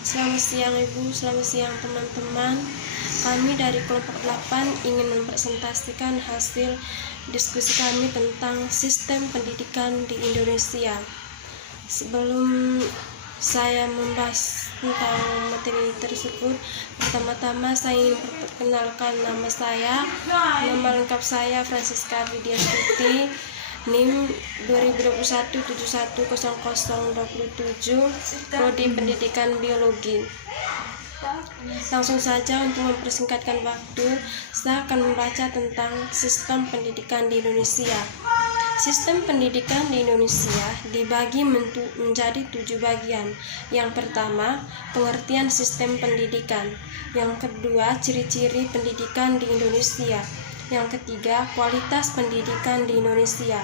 Selamat siang Ibu, selamat siang teman-teman. Kami dari kelompok 8 ingin mempresentasikan hasil diskusi kami tentang sistem pendidikan di Indonesia. Sebelum saya membahas tentang materi tersebut, pertama-tama saya ingin memperkenalkan nama saya. Nama lengkap saya Francisca Widiastuti, NIM 2021710027, Prodi Pendidikan Biologi. Langsung saja untuk mempersingkatkan waktu, saya akan membaca tentang sistem pendidikan di Indonesia. Sistem pendidikan di Indonesia dibagi menjadi 7 bagian. Yang pertama, pengertian sistem pendidikan. Yang kedua, ciri-ciri pendidikan di Indonesia. Yang ketiga, kualitas pendidikan di Indonesia.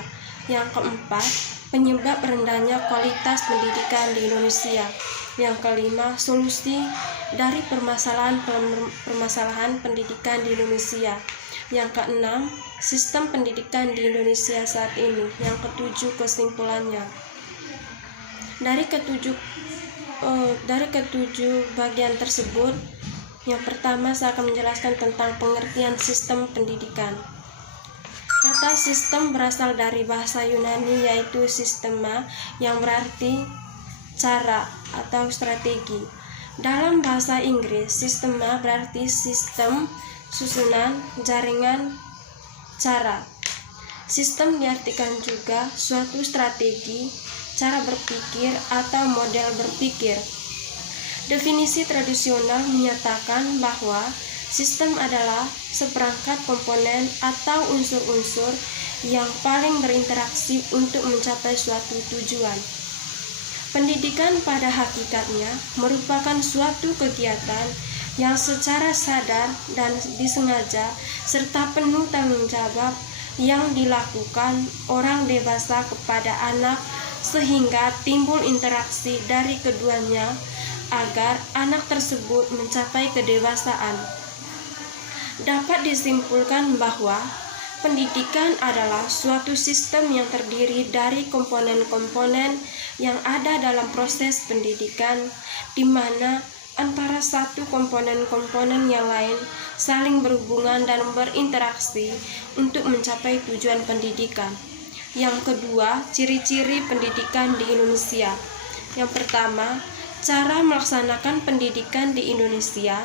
Yang keempat, penyebab rendahnya kualitas pendidikan di Indonesia. Yang kelima, solusi dari permasalahan pendidikan di Indonesia. Yang keenam, sistem pendidikan di Indonesia saat ini. Yang ketujuh, kesimpulannya. Dari ketujuh bagian tersebut, yang pertama saya akan menjelaskan tentang pengertian sistem pendidikan. Kata sistem berasal dari bahasa Yunani, yaitu sistema, yang berarti cara atau strategi. Dalam bahasa Inggris, sistema berarti sistem, susunan, jaringan, cara. Sistem diartikan juga suatu strategi, cara berpikir, atau model berpikir. Definisi tradisional menyatakan bahwa sistem adalah seperangkat komponen atau unsur-unsur yang paling berinteraksi untuk mencapai suatu tujuan. Pendidikan pada hakikatnya merupakan suatu kegiatan yang secara sadar dan disengaja serta penuh tanggung jawab yang dilakukan orang dewasa kepada anak sehingga timbul interaksi dari keduanya agar anak tersebut mencapai kedewasaan. Dapat disimpulkan bahwa pendidikan adalah suatu sistem yang terdiri dari komponen-komponen yang ada dalam proses pendidikan, di mana antara satu komponen-komponen yang lain saling berhubungan dan berinteraksi untuk mencapai tujuan pendidikan. Yang kedua, ciri-ciri pendidikan di Indonesia. Yang pertama, cara melaksanakan pendidikan di Indonesia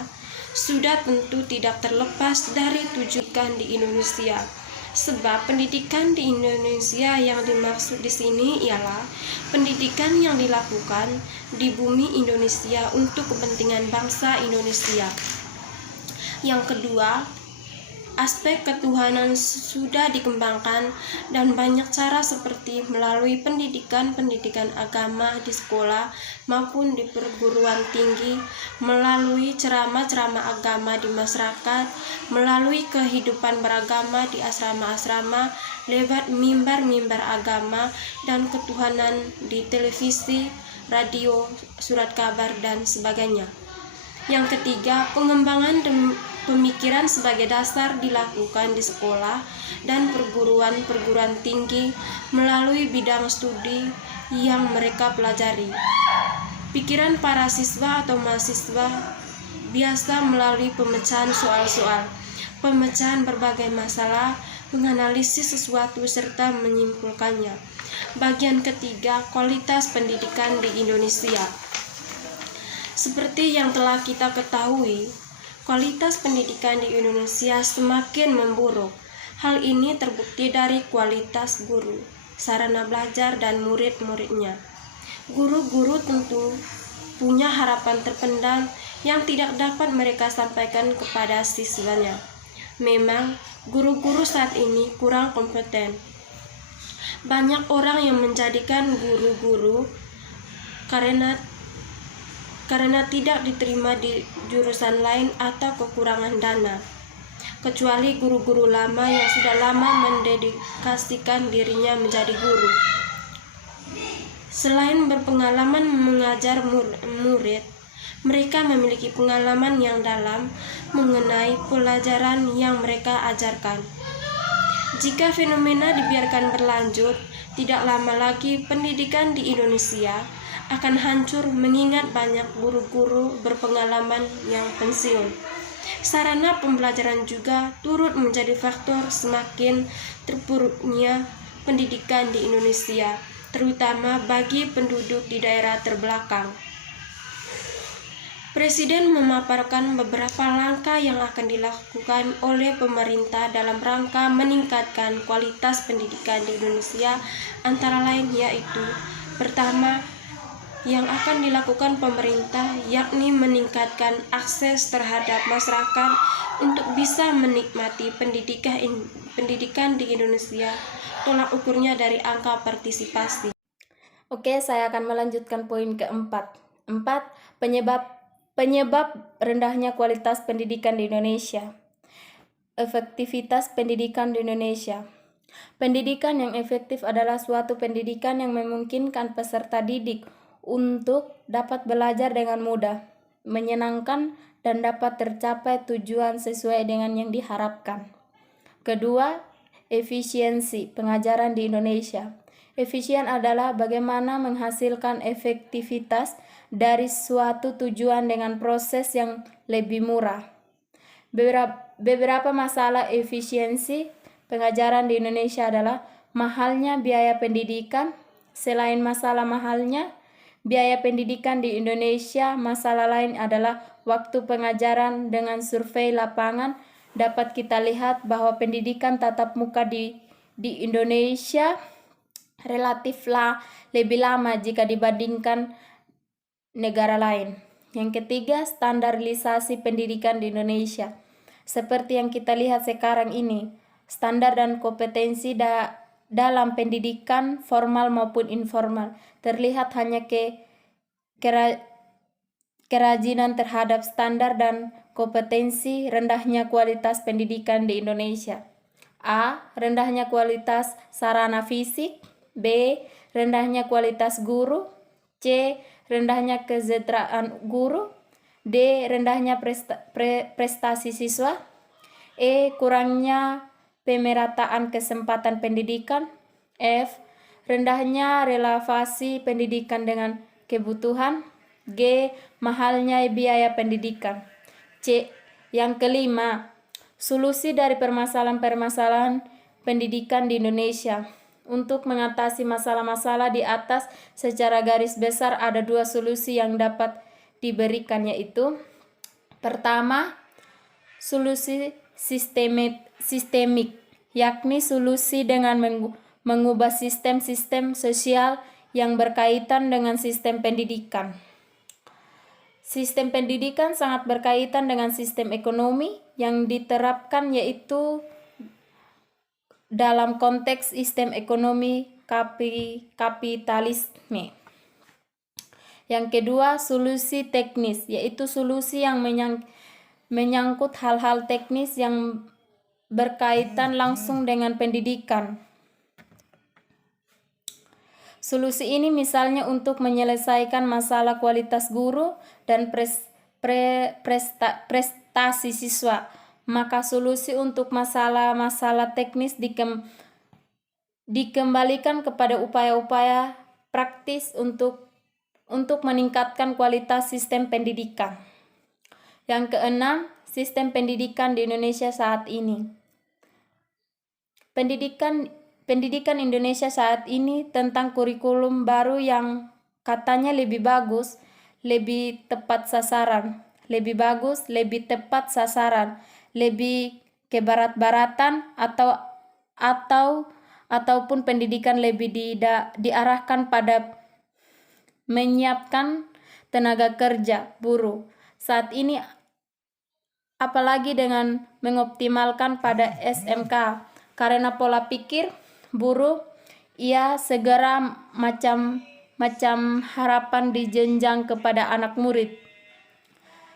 sudah tentu tidak terlepas dari tujuan di Indonesia. Sebab pendidikan di Indonesia yang dimaksud di sini ialah pendidikan yang dilakukan di bumi Indonesia untuk kepentingan bangsa Indonesia. Yang kedua, aspek ketuhanan sudah dikembangkan dan banyak cara seperti melalui pendidikan agama di sekolah maupun di perguruan tinggi, melalui ceramah-ceramah agama di masyarakat, melalui kehidupan beragama di asrama-asrama, lewat mimbar-mimbar agama dan ketuhanan di televisi, radio, surat kabar, dan sebagainya. Yang ketiga, pengembangan pemikiran sebagai dasar dilakukan di sekolah dan perguruan tinggi melalui bidang studi yang mereka pelajari. Pikiran para siswa atau mahasiswa biasa melalui pemecahan soal-soal, pemecahan berbagai masalah, menganalisis sesuatu serta menyimpulkannya. Bagian ketiga, kualitas pendidikan di Indonesia. Seperti yang telah kita ketahui, kualitas pendidikan di Indonesia semakin memburuk. Hal ini terbukti dari kualitas guru, sarana belajar, dan murid-muridnya. Guru-guru tentu punya harapan terpendam yang tidak dapat mereka sampaikan kepada siswanya. Memang, guru-guru saat ini kurang kompeten. Banyak orang yang menjadikan guru-guru karena tidak diterima di jurusan lain atau kekurangan dana, kecuali guru-guru lama yang sudah lama mendedikasikan dirinya menjadi guru. Selain berpengalaman mengajar murid, mereka memiliki pengalaman yang dalam mengenai pelajaran yang mereka ajarkan. Jika fenomena dibiarkan berlanjut, tidak lama lagi pendidikan di Indonesia akan hancur mengingat banyak guru-guru berpengalaman yang pensiun. Sarana pembelajaran juga turut menjadi faktor semakin terpuruknya pendidikan di Indonesia, terutama bagi penduduk di daerah terbelakang. Presiden memaparkan beberapa langkah yang akan dilakukan oleh pemerintah dalam rangka meningkatkan kualitas pendidikan di Indonesia, antara lain yaitu: pertama, yang akan dilakukan pemerintah yakni meningkatkan akses terhadap masyarakat untuk bisa menikmati pendidikan di Indonesia. Tolak ukurnya dari angka partisipasi. Oke, saya akan melanjutkan poin keempat. 4. Penyebab rendahnya kualitas pendidikan di Indonesia. Efektivitas pendidikan di Indonesia. Pendidikan yang efektif adalah suatu pendidikan yang memungkinkan peserta didik untuk dapat belajar dengan mudah, menyenangkan, dan dapat tercapai tujuan sesuai dengan yang diharapkan. Kedua, efisiensi pengajaran di Indonesia. Efisien adalah bagaimana menghasilkan efektivitas dari suatu tujuan dengan proses yang lebih murah. Beberapa masalah efisiensi pengajaran di Indonesia adalah mahalnya biaya pendidikan. Selain masalah mahalnya biaya pendidikan di Indonesia, masalah lain adalah waktu pengajaran. Dengan survei lapangan dapat kita lihat bahwa pendidikan tatap muka di Indonesia relatif lebih lama jika dibandingkan negara lain. Yang ketiga, standarisasi pendidikan di Indonesia. Seperti yang kita lihat sekarang ini, standar dan kompetensi dalam pendidikan formal maupun informal terlihat hanya kerajinan terhadap standar dan kompetensi. Rendahnya kualitas pendidikan di Indonesia. A. Rendahnya kualitas sarana fisik. B. Rendahnya kualitas guru. C. Rendahnya kesejahteraan guru. D. Rendahnya prestasi siswa. E. Kurangnya pemerataan kesempatan pendidikan. F. Rendahnya relevansi pendidikan dengan kebutuhan. G. Mahalnya biaya pendidikan. C. Yang kelima, solusi dari permasalahan-permasalahan pendidikan di Indonesia. Untuk mengatasi masalah-masalah di atas secara garis besar ada dua solusi yang dapat diberikan, yaitu: pertama, solusi sistemik, yakni solusi dengan mengubah sistem-sistem sosial yang berkaitan dengan sistem pendidikan. Sistem pendidikan sangat berkaitan dengan sistem ekonomi yang diterapkan, yaitu dalam konteks sistem ekonomi kapitalisme. Yang kedua, solusi teknis, yaitu solusi yang menyangkut hal-hal teknis yang berkaitan langsung dengan pendidikan. Solusi ini misalnya untuk menyelesaikan masalah kualitas guru dan prestasi siswa. Maka solusi untuk masalah-masalah teknis dikembalikan kepada upaya-upaya praktis untuk meningkatkan kualitas sistem pendidikan. Yang keenam, sistem pendidikan di Indonesia saat ini. Pendidikan Indonesia saat ini tentang kurikulum baru yang katanya lebih bagus, lebih tepat sasaran, lebih ke barat-baratan ataupun pendidikan lebih diarahkan pada menyiapkan tenaga kerja buruh saat ini, apalagi dengan mengoptimalkan pada SMK, karena pola pikir buruh ia segera macam harapan dijenjang kepada anak murid,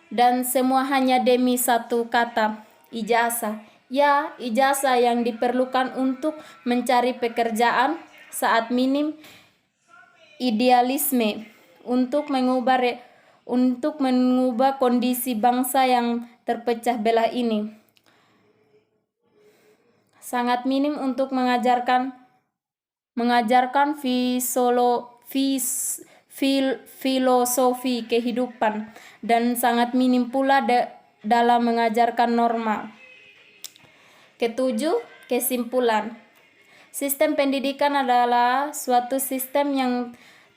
dan semua hanya demi satu kata, ijazah. Ya, ijazah yang diperlukan untuk mencari pekerjaan saat minim idealisme untuk mengubah kondisi bangsa yang terpecah belah ini. Sangat minim untuk mengajarkan filosofi kehidupan dan sangat minim pula dalam mengajarkan norma. Ketujuh, kesimpulan. Sistem pendidikan adalah suatu sistem yang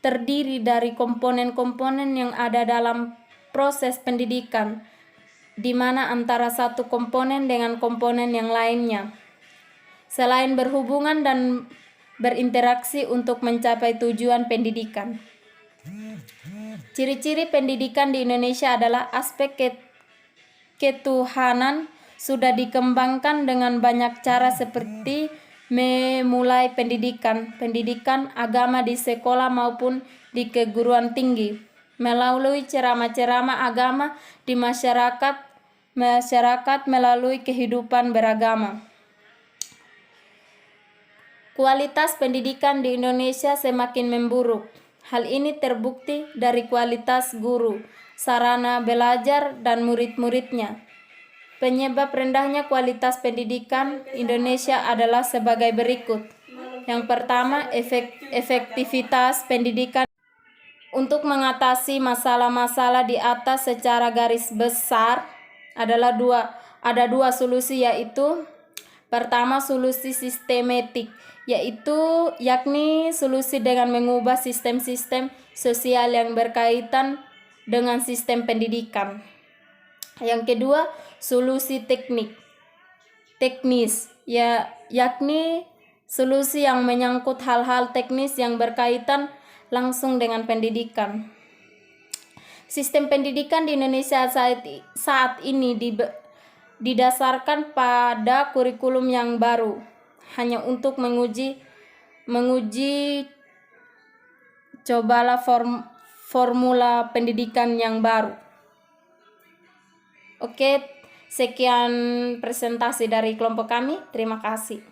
terdiri dari komponen-komponen yang ada dalam proses pendidikan, di mana antara satu komponen dengan komponen yang lainnya, selain berhubungan dan berinteraksi untuk mencapai tujuan pendidikan. Ciri-ciri pendidikan di Indonesia adalah aspek ketuhanan sudah dikembangkan dengan banyak cara seperti memulai pendidikan agama di sekolah maupun di keguruan tinggi, melalui ceramah-ceramah agama di masyarakat melalui kehidupan beragama. Kualitas pendidikan di Indonesia semakin memburuk. Hal ini terbukti dari kualitas guru, sarana belajar, dan murid-muridnya. Penyebab rendahnya kualitas pendidikan Indonesia adalah sebagai berikut. Yang pertama, efektivitas pendidikan. Untuk mengatasi masalah-masalah di atas secara garis besar ada dua solusi, yaitu pertama, solusi sistematik, yakni solusi dengan mengubah sistem-sistem sosial yang berkaitan dengan sistem pendidikan. Yang kedua, solusi teknis, yakni solusi yang menyangkut hal-hal teknis yang berkaitan langsung dengan pendidikan. Sistem pendidikan di Indonesia saat ini didasarkan pada kurikulum yang baru, hanya untuk menguji cobalah formula pendidikan yang baru. Oke, sekian presentasi dari kelompok kami. Terima kasih.